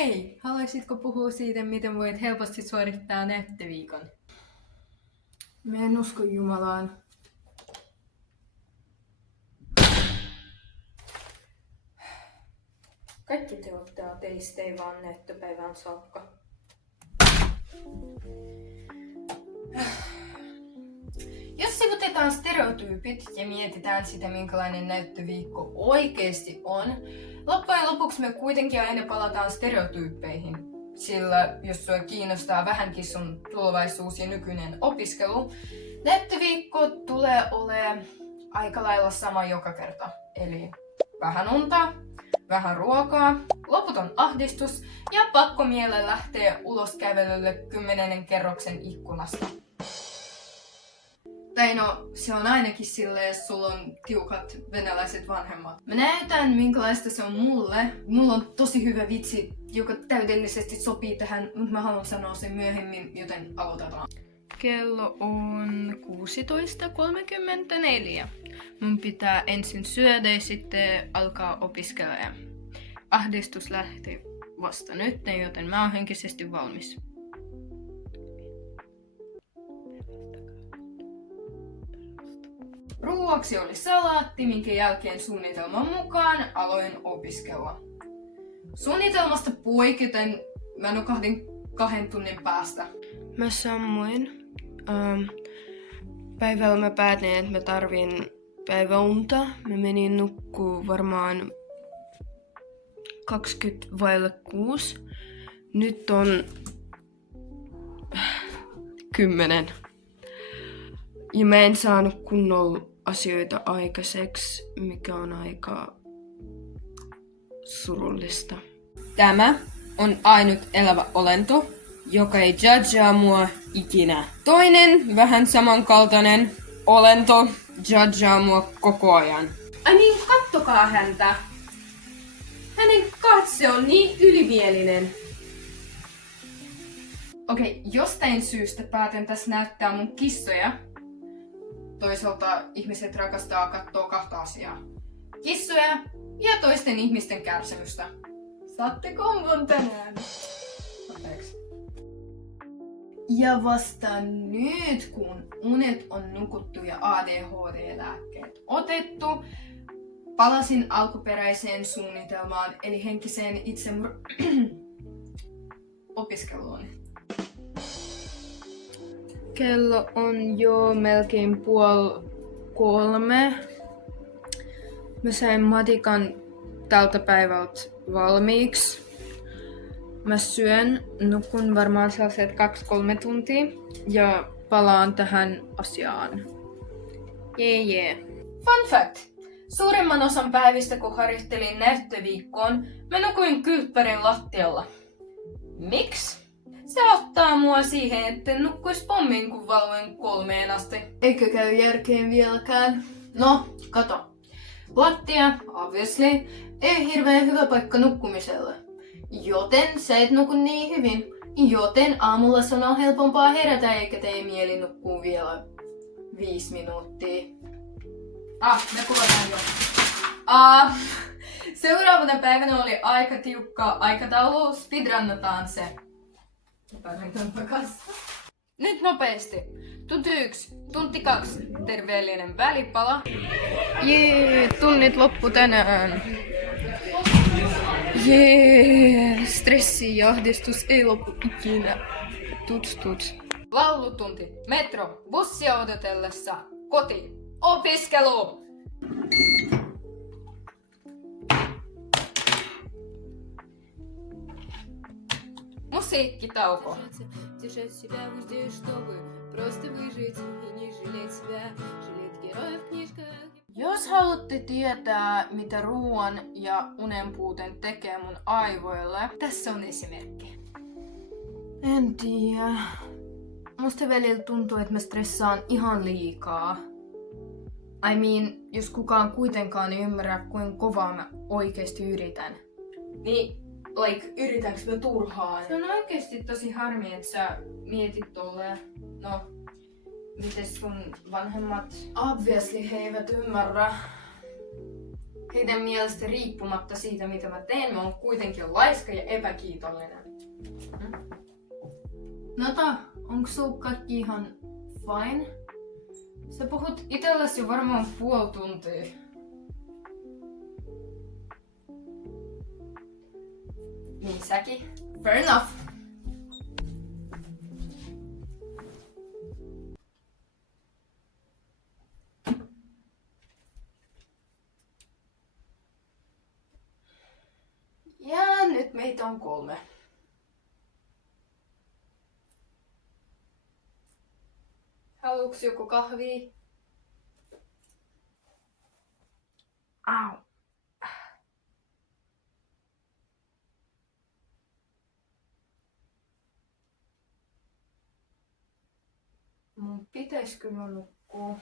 Hei, haluaisitko puhua siitä, miten voit helposti suorittaa näyttöviikon? Mä en usko Jumalaan. Kaikki te olette ateistei vaan näyttöpäivään saakka. Jos sivutetaan stereotyypit ja mietitään sitä, minkälainen näyttöviikko oikeesti on, loppujen lopuksi me kuitenkin aina palataan stereotyyppeihin. Sillä jos sua kiinnostaa vähänkin sun tulevaisuus ja nykyinen opiskelu, näyttöviikko tulee olemaan aika lailla sama joka kerta. Eli vähän unta, vähän ruokaa, loputon ahdistus ja pakkomielle lähtee ulos kävelylle 10. kerroksen ikkunasta. Tai no, se on ainakin silleen, jos sulla on tiukat venäläiset vanhemmat. Mä näytän, minkälaista se on mulle. Mulla on tosi hyvä vitsi, joka täydellisesti sopii tähän, mutta mä haluan sanoa sen myöhemmin, joten aloitetaan. Kello on 16.34. Mun pitää ensin syödä ja sitten alkaa opiskella. Ahdistus lähti vasta nyt, joten mä oon henkisesti valmis. Ruuaksi oli salaatti, minkä jälkeen suunnitelman mukaan aloin opiskella. Suunnitelmasta poiketen mä nukahdin 2 tunnin päästä. Mä samoin. Päivällä mä päätin, että mä tarvin päiväunta. Mä menin nukkuu varmaan 6:20. Nyt on 10. Ja mä en saanut kunnolla asioita aikaiseksi, mikä on aika surullista. Tämä on ainut elävä olento, joka ei judgea mua ikinä. Toinen, vähän samankaltainen olento judgea mua koko ajan. Ai niin, kattokaa häntä! Hänen katse on niin ylimielinen. Okei, jostain syystä päätän tässä näyttää mun kissoja. Toisaalta ihmiset rakastaa katsoa 2 asiaa. Kissoja ja toisten ihmisten kärsimystä. Saatte kombon tänään. Anteeksi. Ja vasta nyt, kun unet on nukuttu ja ADHD-lääkkeet otettu, palasin alkuperäiseen suunnitelmaan, eli henkiseen opiskeluun. Kello on jo melkein 2:30. Mä sain matikan tältä päivältä valmiiksi. Mä syön, nukun varmaan sellaiset 2-3 tuntia ja palaan tähän asiaan. Jee. Fun fact! Suurimman osan päivistä, kun harjoittelin näyttöviikkoon, mä nukuin kylppärin lattialla. Miksi? Se ottaa mua siihen, etten nukkuis pommin, kun valvoin 3 asti. Eikä käy järkeen vieläkään. No, kato. Lattia, obviously, ei hirveän hyvä paikka nukkumiselle. Joten sä et nuku niin hyvin. Joten aamulla sun on helpompaa herätä eikä tee mieli nukkuu vielä 5 minuuttia. Me kuvataan jo. Seuraavana päivänä oli aika tiukka aikataulu. Speedrannataan se. Nyt nopeasti. Tunti 1, tunti 2, terveellinen välipala. Jee, tunnit loppu tänään. Jee, stressi ja ahdistus ei loppu ikinä. Tuts. Laulutunti, metro, bussia odotellessa, koti, opiskelu! Musiikkitauko. Держать себя в узде, чтобы просто выжить и не жалеть себя, жалеть героев в книжках. Jos haluatte tietää, mitä ruoan ja unen puute tekee mun aivoille, tässä on esimerkki. En tiedä. Musta välillä tuntuu, että mä stressaan ihan liikaa. I mean, jos kukaan kuitenkaan ei ymmärrä, kuinka kovaa mä oikeesti yritän. Niin, yritänkö mä turhaan? Se on oikeesti tosi harmi, että sä mietit tolleen. No, miten sun vanhemmat? Obviously he eivät ymmärrä. Heidän mielestä riippumatta siitä, mitä mä teen, mä oon kuitenkin laiska ja epäkiitollinen. Nata, onko sul kaikki ihan fine? Sä puhut itsellesi jo varmaan puoli tuntia. Niin säkin. Fair enough. Ja nyt meitä on 3. Haluuks joku kahvia? Au. Mun pitäis kyllä nukkua.